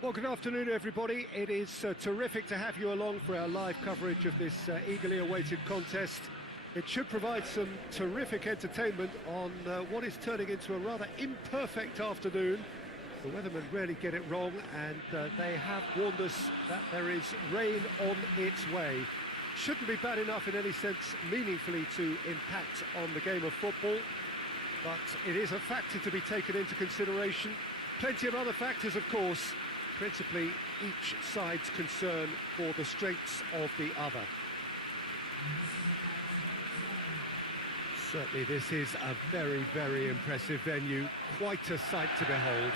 Well, good afternoon, everybody. It is terrific to have you along for our live coverage of this eagerly awaited contest. It should provide some terrific entertainment on what is turning into a rather imperfect afternoon. The weathermen rarely get it wrong, and they have warned us that there is rain on its way. Shouldn't be bad enough in any sense meaningfully to impact on the game of football, but it is a factor to be taken into consideration. Plenty of other factors, of course, principally each side's concern for the strengths of the other. Certainly this is a very, very impressive venue, quite a sight to behold.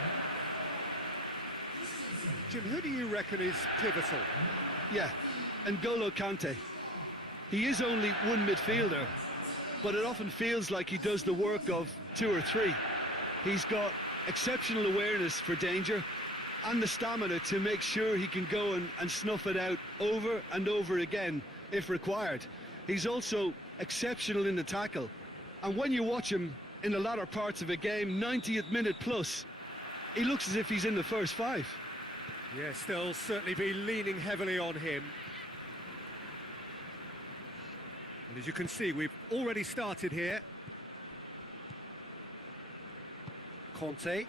Jim, who do you reckon is pivotal? Yeah, N'Golo Kante. He is only one midfielder, but it often feels like he does the work of two or three. He's got exceptional awareness for danger and the stamina to make sure he can go and snuff it out over and over again if required. He's also exceptional in the tackle, and when you watch him in the latter parts of a game, 90th minute plus, he looks as if he's in the first five. Yes, they'll certainly be leaning heavily on him. And as you can see, we've already started here. Conte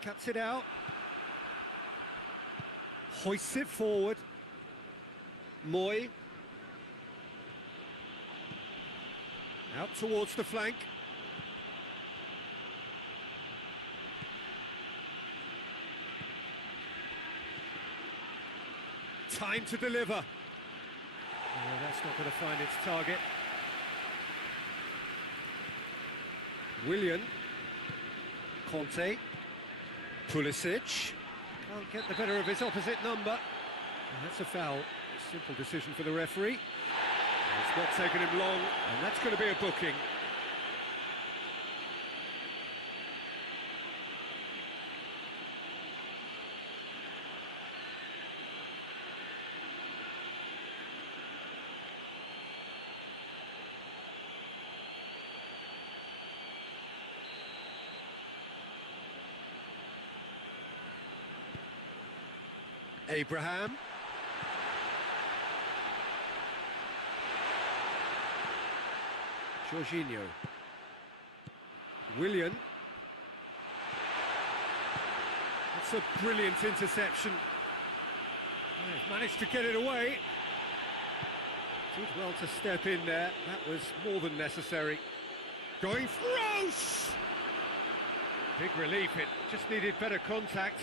cuts it out, hoists it forward. Moy out towards the flank. Time to deliver. Oh, that's not going to find its target. Willian, Conte, Pulisic, can't get the better of his opposite number. And that's a foul. A simple decision for the referee. It's not taken him long, and that's going to be a booking. Abraham. Jorginho. Willian. That's a brilliant interception. He's managed to get it away. Did well to step in there. That was more than necessary. Going Gross! Big relief, it just needed better contact.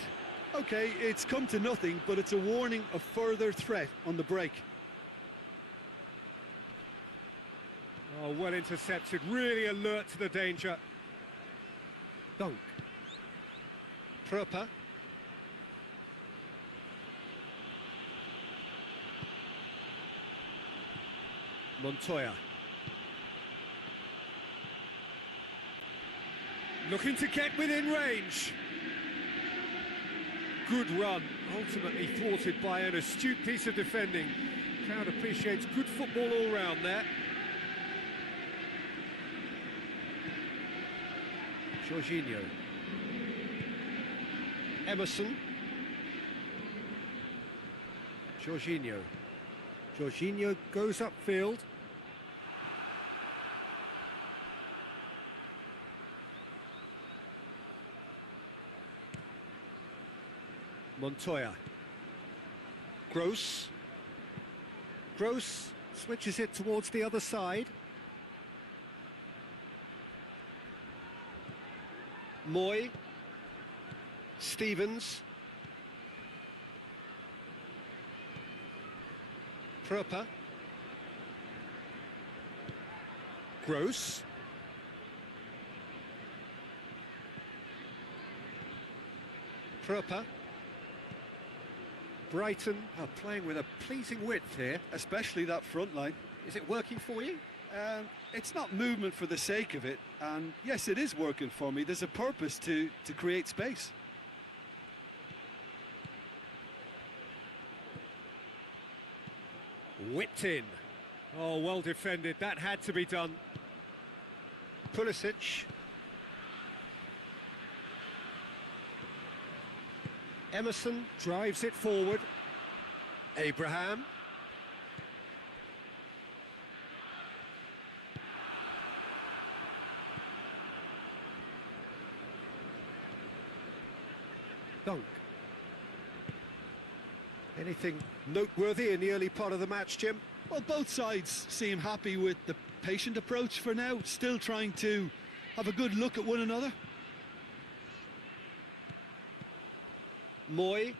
Okay, it's come to nothing, but it's a warning of further threat on the break. Oh, well intercepted, really alert to the danger. Dunk. Proper. Montoya. Looking to get within range. Good run, ultimately thwarted by an astute piece of defending. Crowd appreciates good football all round there. Jorginho. Emerson. Jorginho. Jorginho goes upfield. Montoya. Gross. Gross switches it towards the other side. Moy. Stevens. Proper. Gross. Proper. Brighton are playing with a pleasing width here. Especially that front line. Is it working for you? It's not movement for the sake of it, and yes, it is working for me. There's a purpose to create space. Whipped in. Oh, well defended. That had to be done. Pulisic. Emerson drives it forward. Abraham. Dunk. Anything noteworthy in the early part of the match, Jim? Well, both sides seem happy with the patient approach for now, still trying to have a good look at one another. Moy.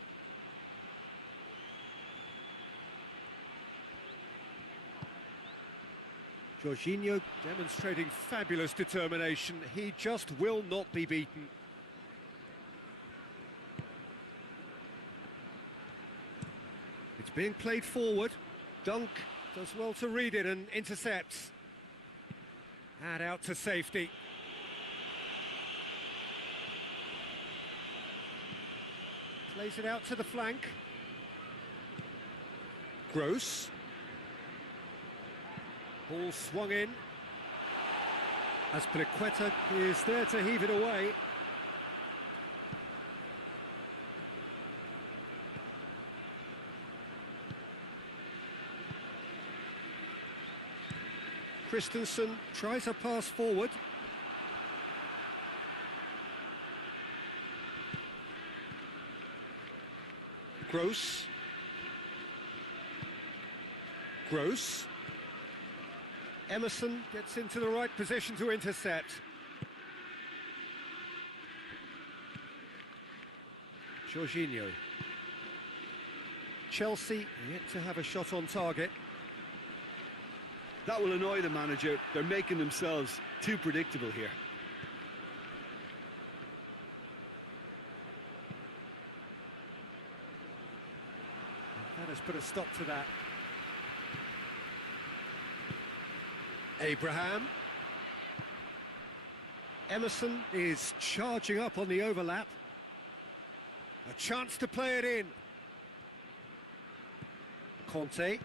Jorginho demonstrating fabulous determination. He just will not be beaten. It's being played forward. Dunk does well to read it and intercepts. And out to safety. Plays it out to the flank. Gross. Ball swung in. Azpilicueta is there to heave it away. Christensen tries a pass forward. Gross. Gross. Emerson gets into the right position to intercept. Jorginho. Chelsea yet to have a shot on target. That will annoy the manager. They're making themselves too predictable here. That has put a stop to that. Abraham. Emerson is charging up on the overlap. A chance to play it in. Conte.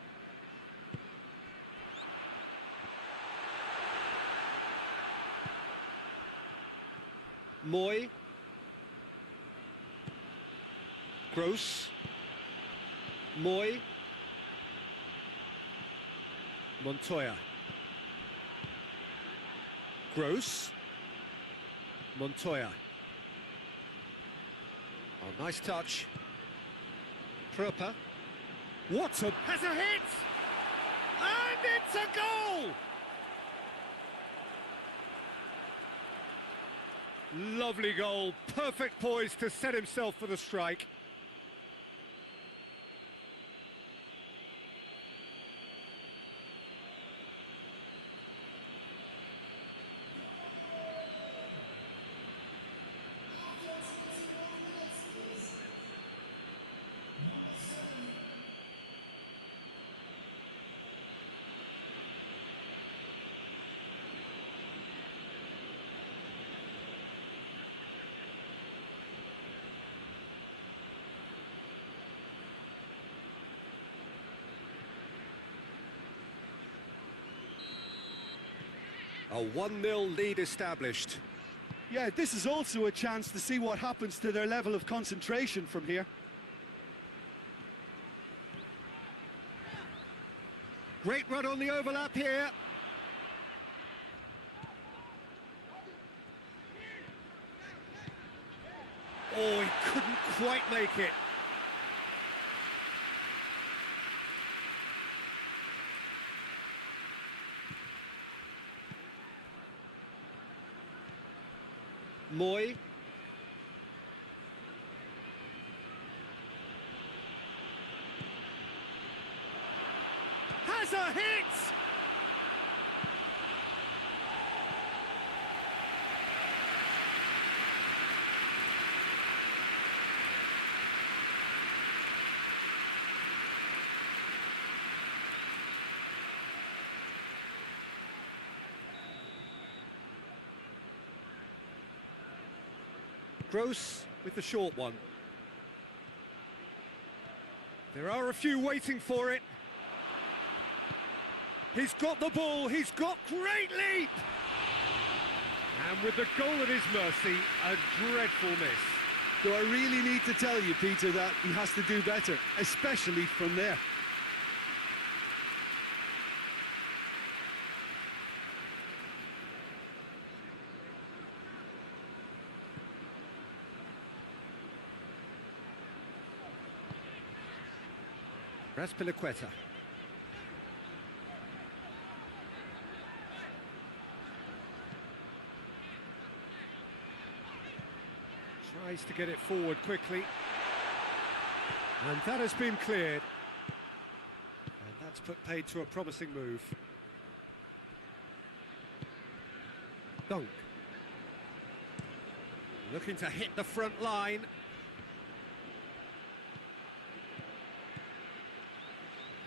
Moy. Gross. Moy. Montoya. Gross. Montoya. Oh, nice touch. Proper. What a... has a hit! And it's a goal! Lovely goal. Perfect poise to set himself for the strike. A 1-0 lead established. Yeah, this is also a chance to see what happens to their level of concentration from here. Great run on the overlap here. Oh, he couldn't quite make it. Moy. Has a hit! Gross with the short one. There are a few waiting for it. He's got the ball, he's got great leap! And with the goal at his mercy, a dreadful miss. Do I really need to tell you, Peter, that he has to do better, especially from there? Raspilicueta. Tries to get it forward quickly. And that has been cleared. And that's put paid to a promising move. Dunk. Looking to hit the front line.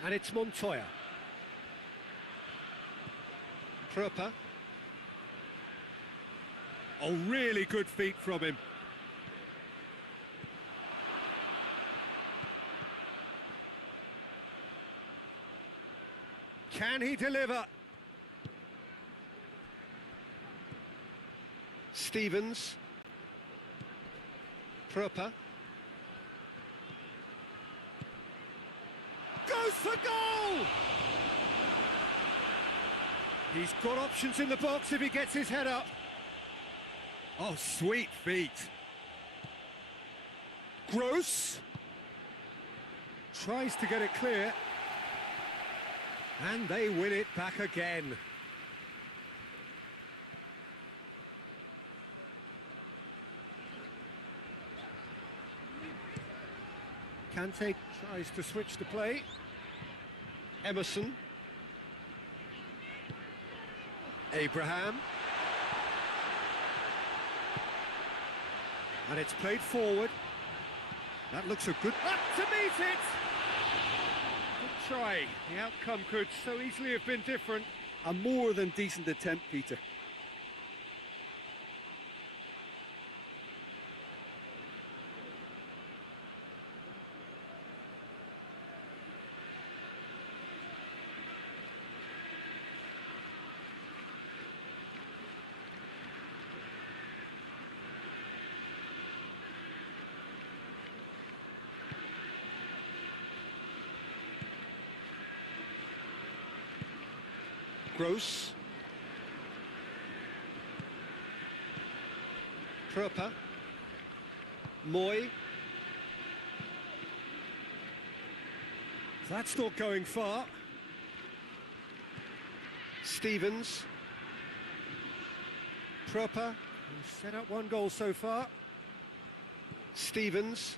And it's Montoya. Proper. Oh, really good feet from him. Can he deliver? Stevens. Proper. Goes for goal! He's got options in the box if he gets his head up. Oh, sweet feet. Gross. Tries to get it clear. And they win it back again. Kante tries to switch the play. Emerson. Abraham. And it's played forward. That looks a good... Up to meet it! Good try. The outcome could so easily have been different. A more than decent attempt, Peter. Gross. Proper. Moy. That's not going far. Stevens. Proper. He's set up one goal so far. Stevens.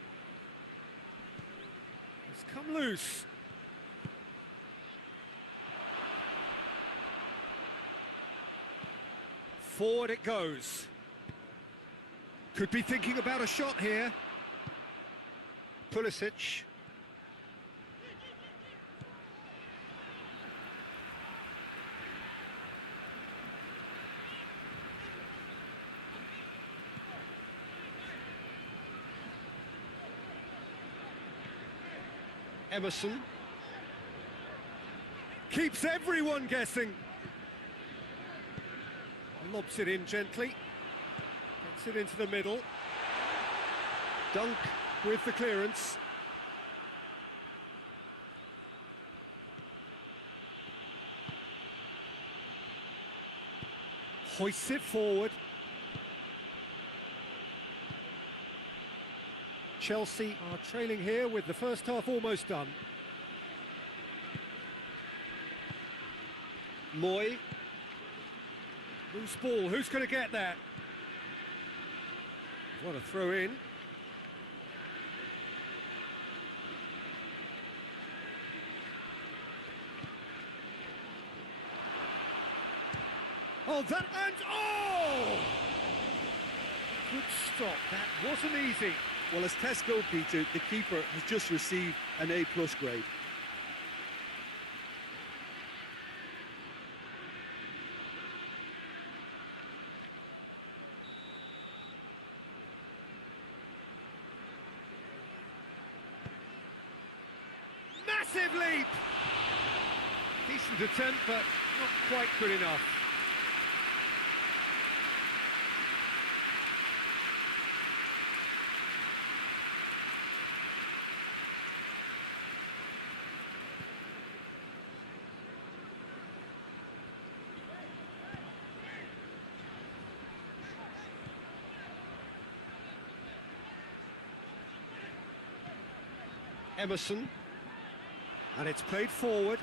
It's come loose. Forward it goes. Could be thinking about a shot here. Pulisic. Emerson. Keeps everyone guessing. Lobs it in gently. Gets it into the middle. Dunk with the clearance. Hoists it forward. Chelsea are trailing here with the first half almost done. Moy. Loose ball, who's going to get that? What a throw in. Oh, that and oh! Good stop, that wasn't easy. Well, as tests go, Peter, the keeper has just received an A+ grade. Massive leap! Decent attempt, but not quite good enough. Emerson. And it's played forward.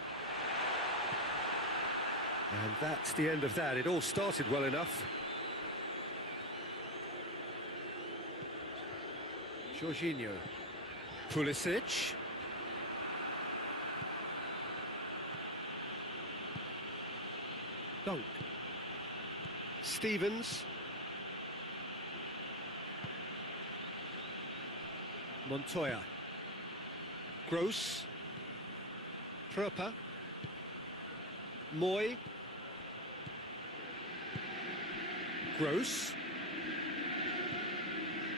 And that's the end of that. It all started well enough. Jorginho. Pulisic. Dunk. Stevens. Montoya. Gross. Proper. Moy. Gross.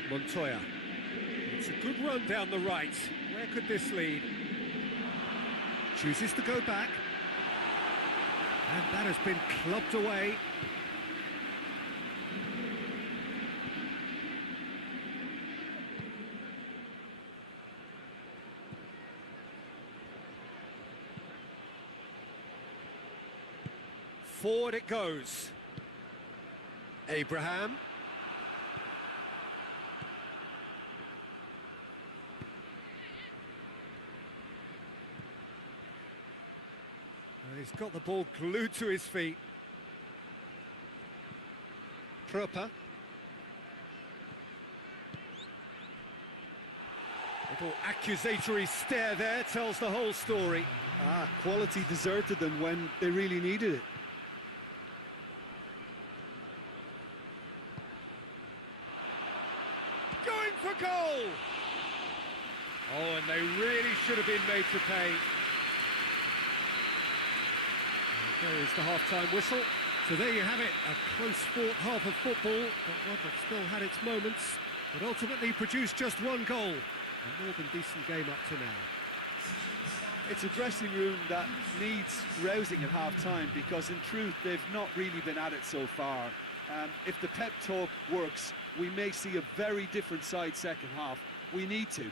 Montoya. It's a good run down the right. Where could this lead? Chooses to go back. And that has been clubbed away. Forward it goes. Abraham. And he's got the ball glued to his feet. Proper. Little accusatory stare there tells the whole story. Quality deserted them when they really needed it. Going for goal! Oh, and they really should have been made to pay. There is the half-time whistle. So there you have it, a close-fought half of football, but one that still had its moments, but ultimately produced just one goal. A more than decent game up to now. It's a dressing room that needs rousing at half-time because, in truth, they've not really been at it so far. If the pep talk works, we may see a very different side second half. We need to.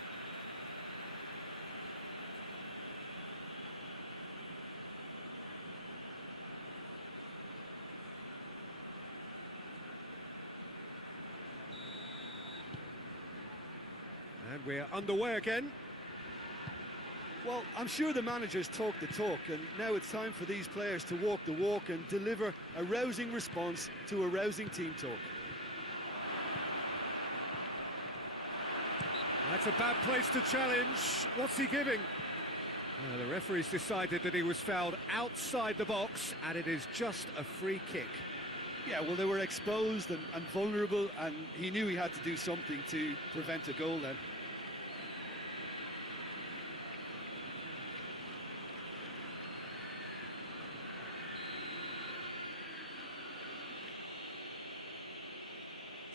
And we're underway again. Well, I'm sure the managers talk the talk, and now it's time for these players to walk the walk and deliver a rousing response to a rousing team talk. That's a bad place to challenge. What's he giving? The referee's decided that he was fouled outside the box, and it is just a free kick. Yeah, well, they were exposed and vulnerable, and he knew he had to do something to prevent a goal then.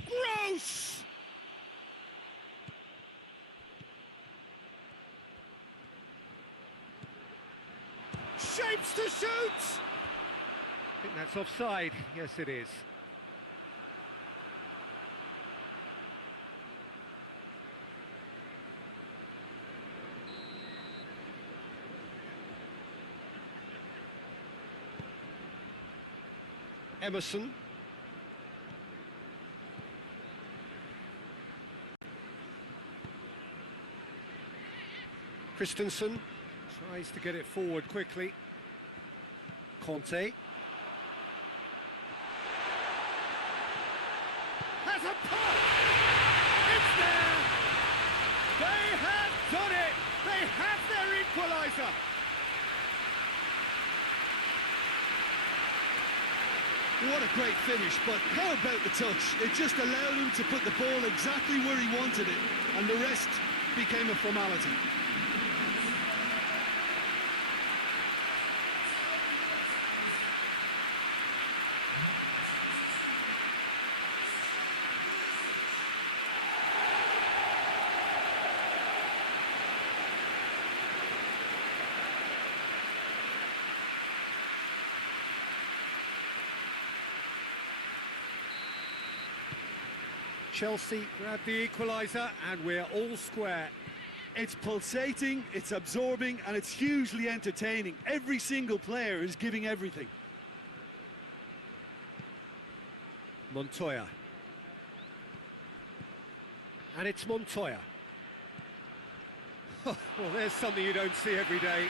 Gross! Shapes to shoot! I think that's offside. Yes, it is. Emerson. Christensen tries to get it forward quickly. Conte. Has a pop! It's there! They have done it! They have their equaliser! What a great finish, but how about the touch? It just allowed him to put the ball exactly where he wanted it, and the rest became a formality. Chelsea grab the equaliser and we're all square. It's pulsating, it's absorbing, and it's hugely entertaining. Every single player is giving everything. Montoya. And it's Montoya. Well, there's something you don't see every day.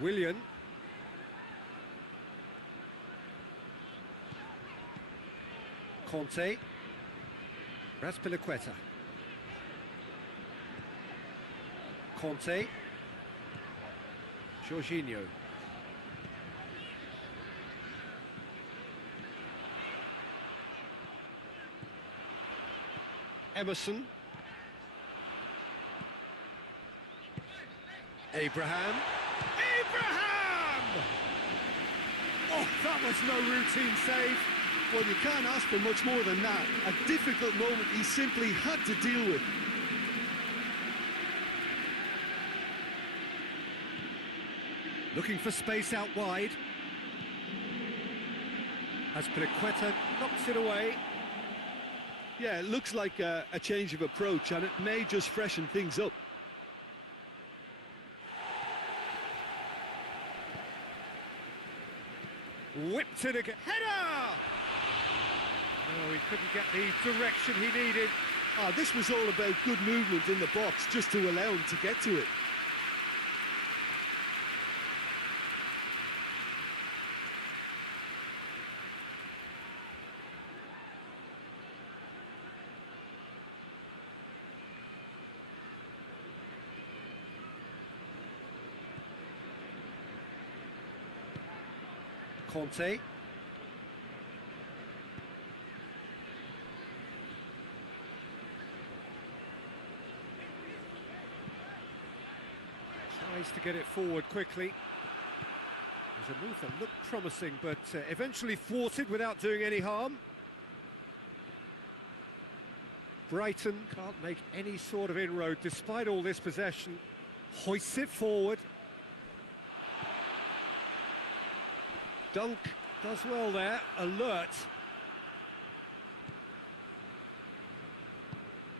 Willian. Conte. Raspilicueta. Conte. Jorginho. Emerson. Abraham. Oh, that was no routine save. Well, you can't ask for much more than that. A difficult moment he simply had to deal with. Looking for space out wide. Raspilicueta knocks it away. Yeah, it looks like a change of approach, and it may just freshen things up. Whipped it again. Header! No, he couldn't get the direction he needed. This was all about good movement in the box, just to allow him to get to it. Conte. Tries to get it forward quickly. It was a move that looked promising, but eventually thwarted without doing any harm. Brighton can't make any sort of inroad despite all this possession. Hoists it forward. Dunk does well there, alert.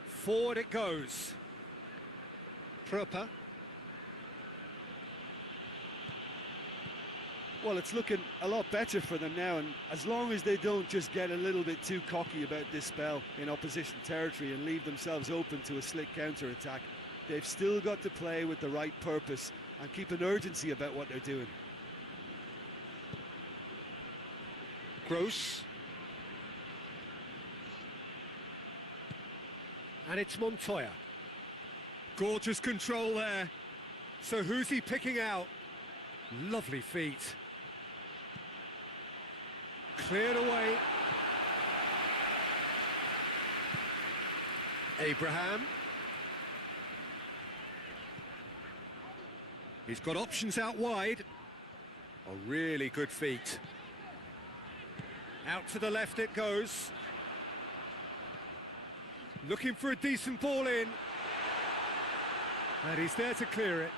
Forward it goes. Trupper. Well, it's looking a lot better for them now, and as long as they don't just get a little bit too cocky about this spell in opposition territory and leave themselves open to a slick counter-attack, they've still got to play with the right purpose and keep an urgency about what they're doing. Gross. And it's Montoya. Gorgeous control there. So who's he picking out? Lovely feet. Cleared away. Abraham. He's got options out wide. A really good feet. Out to the left it goes. Looking for a decent ball in. And he's there to clear it.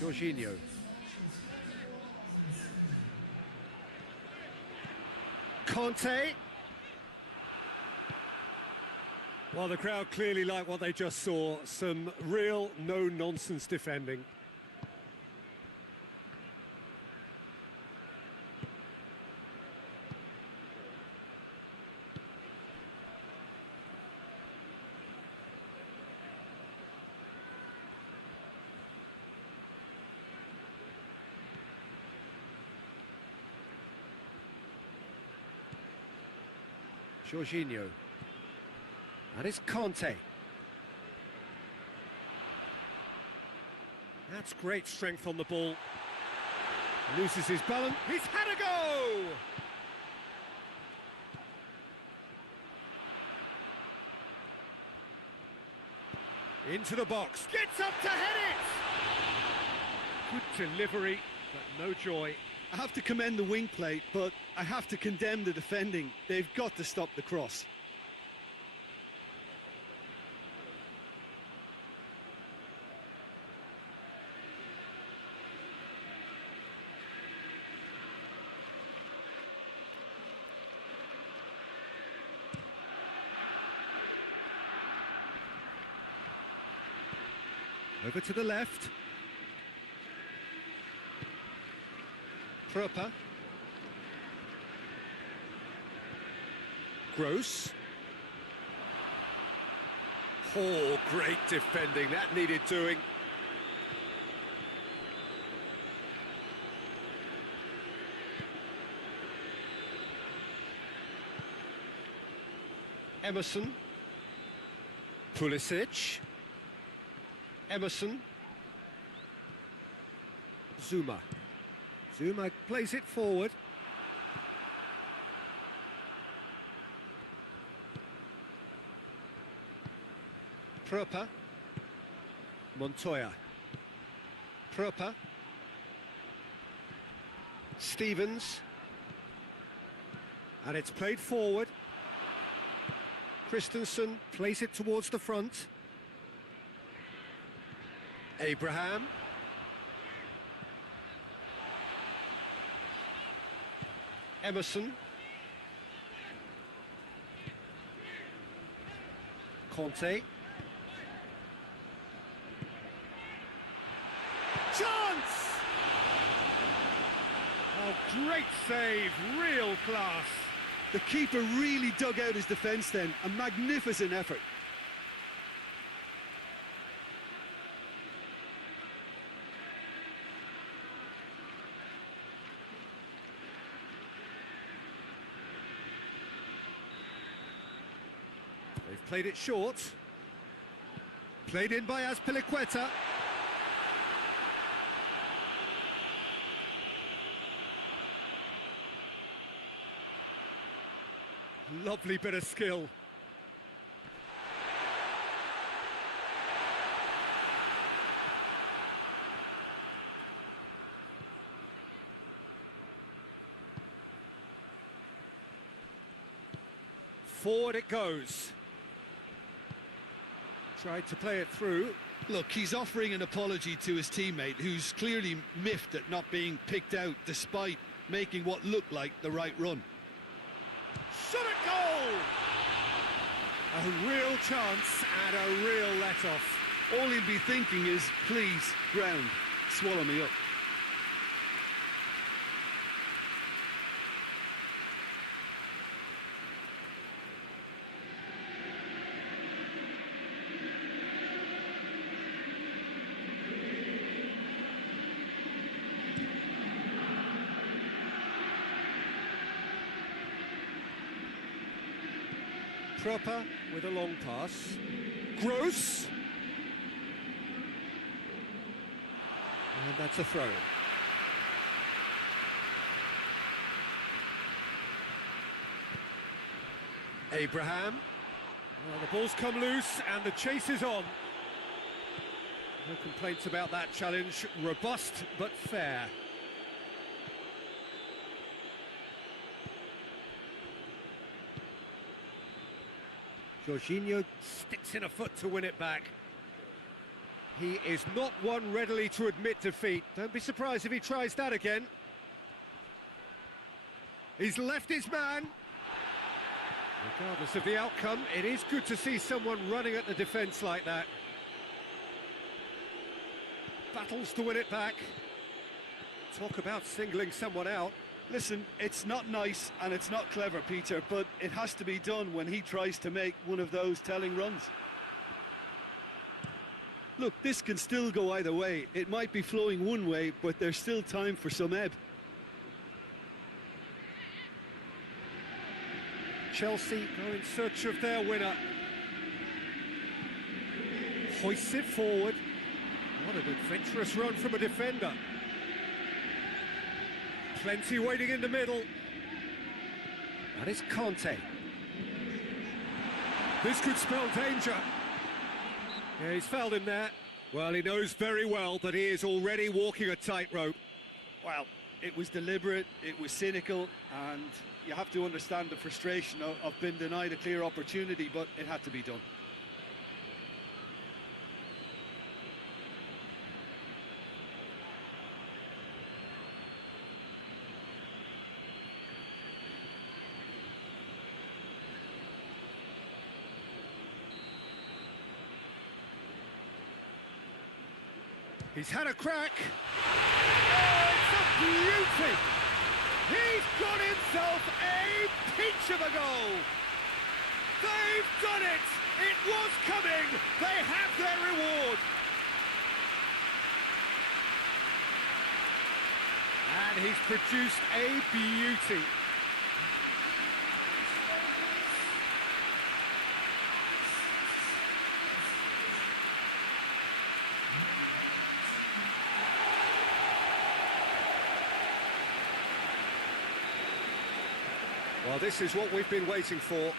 Jorginho. Conte. Well, the crowd clearly like what they just saw. Some real no-nonsense defending. Jorginho. And it's Conte. That's great strength on the ball. Loses his balance. He's had a go! Into the box. Gets up to head it! Good delivery, but no joy. I have to commend the wing play, but I have to condemn the defending. They've got to stop the cross. Over to the left. Proper. Gross. Oh, great defending. That needed doing. Emerson. Pulisic. Emerson. Zuma. Zuma plays it forward. Proper. Montoya. Proper. Stevens. And it's played forward. Christensen plays it towards the front. Abraham. Emerson. Conte. Chance! Oh, great save, real class. The keeper really dug out his defence then. A magnificent effort. They've played it short. Played in by Azpilicueta. Lovely bit of skill. Forward it goes. Tried to play it through. Look, he's offering an apology to his teammate, who's clearly miffed at not being picked out despite making what looked like the right run. Shot at goal! A real chance and a real let-off. All he'll be thinking is, please, ground, swallow me up. Proper with a long pass. Gross. And that's a throw. Abraham. Well, the ball's come loose and the chase is on. No complaints about that challenge. Robust but fair. Jorginho sticks in a foot to win it back. He is not one readily to admit defeat. Don't be surprised if he tries that again. He's left his man. Regardless of the outcome, it is good to see someone running at the defence like that. Battles to win it back. Talk about singling someone out. Listen, it's not nice and it's not clever, Peter, but it has to be done when he tries to make one of those telling runs. Look, this can still go either way. It might be flowing one way, but there's still time for some ebb. Chelsea go in search of their winner. Hoists it forward. What an adventurous run from a defender. Plenty waiting in the middle. That is Conte. This could spell danger. Yeah, he's fouled him there. Well, he knows very well that he is already walking a tightrope. Well, it was deliberate, it was cynical, and you have to understand the frustration of being denied a clear opportunity, but it had to be done. He's had a crack. Oh, it's a beauty! He's got himself a peach of a goal! They've done it! It was coming! They have their reward! And he's produced a beauty. Well, this is what we've been waiting for.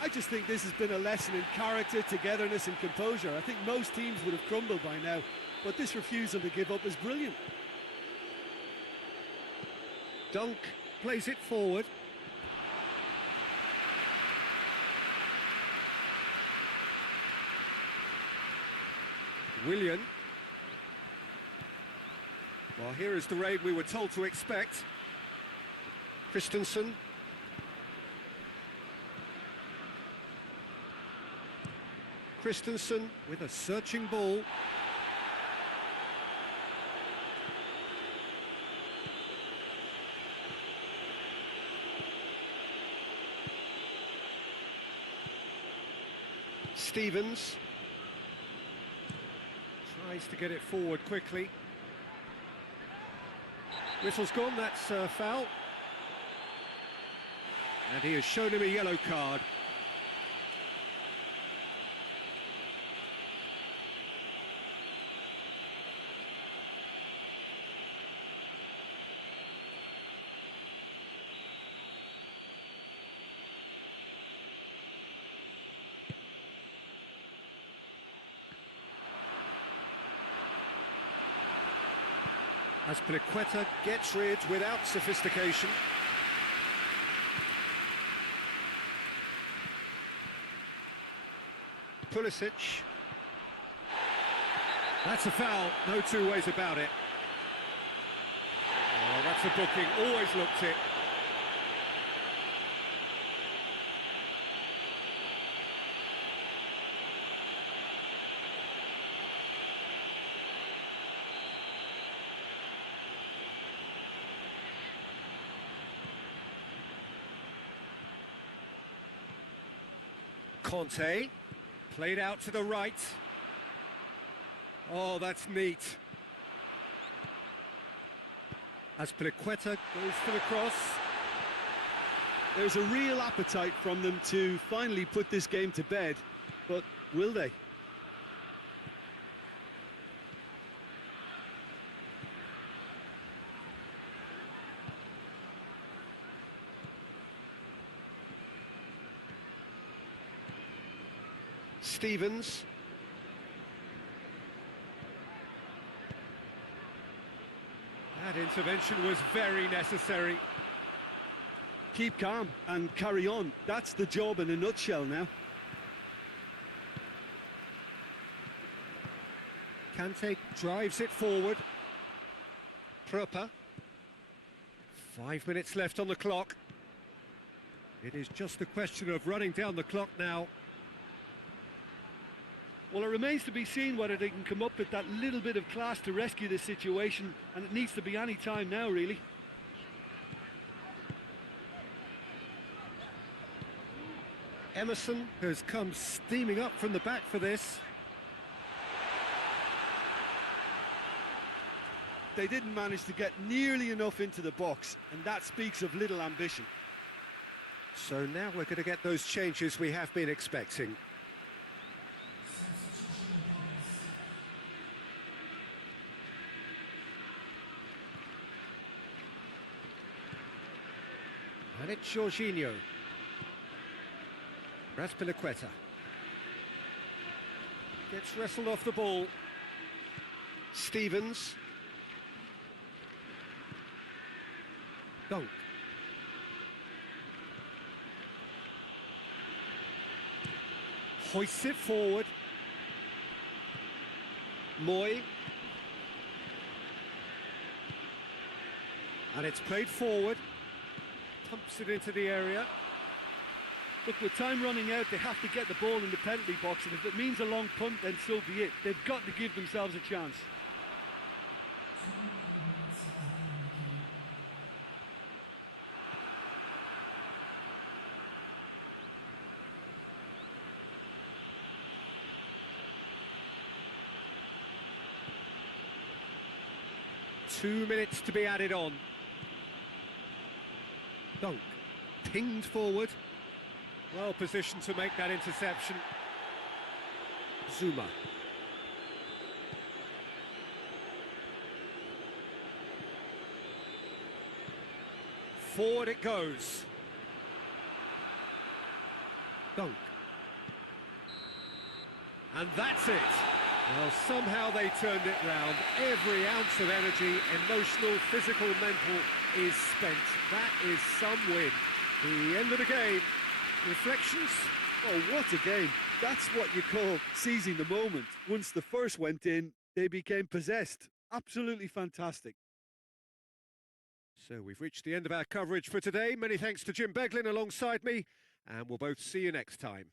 I just think this has been a lesson in character, togetherness and composure. I think most teams would have crumbled by now, but this refusal to give up is brilliant. Dunk plays it forward. Willian. Well, here is the raid we were told to expect. Christensen. Christensen with a searching ball. Stevens tries to get it forward quickly. Whistle's gone, that's a foul. And he has shown him a yellow card. Azpilicueta gets rid without sophistication. Pulisic. That's a foul, no two ways about it. Oh, that's a booking, always looked it. Conte, played out to the right. Oh, that's neat. Azpilicueta goes for the cross. There's a real appetite from them to finally put this game to bed, but will they? Stevens. That intervention was very necessary. Keep calm and carry on. That's the job in a nutshell now. Kante drives it forward. Proper. 5 minutes left on the clock. It is just a question of running down the clock now. Well, it remains to be seen whether they can come up with that little bit of class to rescue this situation, and it needs to be any time now, really. Emerson has come steaming up from the back for this. They didn't manage to get nearly enough into the box, and that speaks of little ambition. So now we're going to get those changes we have been expecting. And it's Jorginho. Azpilicueta gets wrestled off the ball. Stevens. Dunk. Hoists it forward. Moy. And it's played forward. Pumps it into the area. Look, with time running out, they have to get the ball in the penalty box, and if it means a long punt, then so be it. They've got to give themselves a chance. 2 minutes to be added on. Dunk. Pinged forward. Well positioned to make that interception. Zuma. Forward it goes. Dunk. And that's it. Well, somehow they turned it round. Every ounce of energy, emotional, physical, mental, is spent. That is some win. The end of the game. Reflections? Oh, what a game. That's what you call seizing the moment. Once the first went in, they became possessed. Absolutely fantastic. So we've reached the end of our coverage for today. Many thanks to Jim Beglin alongside me, and we'll both see you next time.